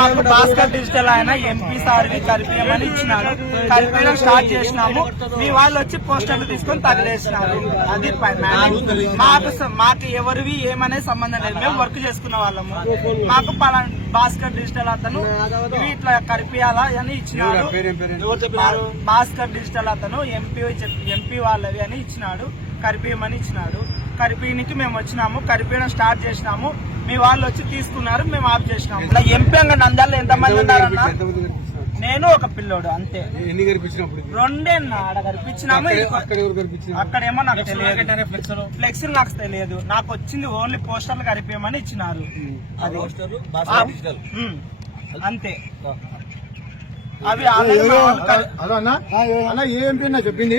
మాకు భాస్కర్ డిజిటల్ ఆయన ఎంపీ సార్వి కలిపియమని ఇచ్చినాడు కలిపేయడం స్టార్ట్ చేసినాము. మీ వాళ్ళు వచ్చి పోస్టర్లు తీసుకొని తగిలేసినారు. అది మాకు మాకు ఎవరివి ఏమనే సంబంధం లేదు. మేము వర్క్ చేసుకున్న వాళ్ళము. మాకు పలానా భాస్కర్ డిజిటల్ అతను. ఇవి ఇట్లా కలిపియాలా అని ఇచ్చినాడు. భాస్కర్ డిజిటల్ అతను ఎంపీ ఎంపీ వాళ్ళవి అని ఇచ్చినాడు. కరిపేయమని ఇచ్చినాడు. కరిపీనికి మేము వచ్చినాము. కరిపేయడం స్టార్ట్ చేసినాము. మీ వాళ్ళు వచ్చి తీసుకున్నారు. మేము ఆఫ్ చేసినాము. ఇలా ఎంపీ అంగ నంద్యాలలో ఎంతమంది ఉన్నారన్నా? నేను ఒక పిల్లోడు అంతే. ఎన్ని కనిపించినప్పుడు రెండే ఆడ కనిపించినాము? అక్కడ అక్కడేమో నాకు తెలియదు. ఫ్లెక్స్ నాకు తెలియదు. నాకు వచ్చింది ఓన్లీ పోస్టర్లు కరిపేయమని ఇచ్చినారు. అంతే. అవి అన్న. చెప్పింది?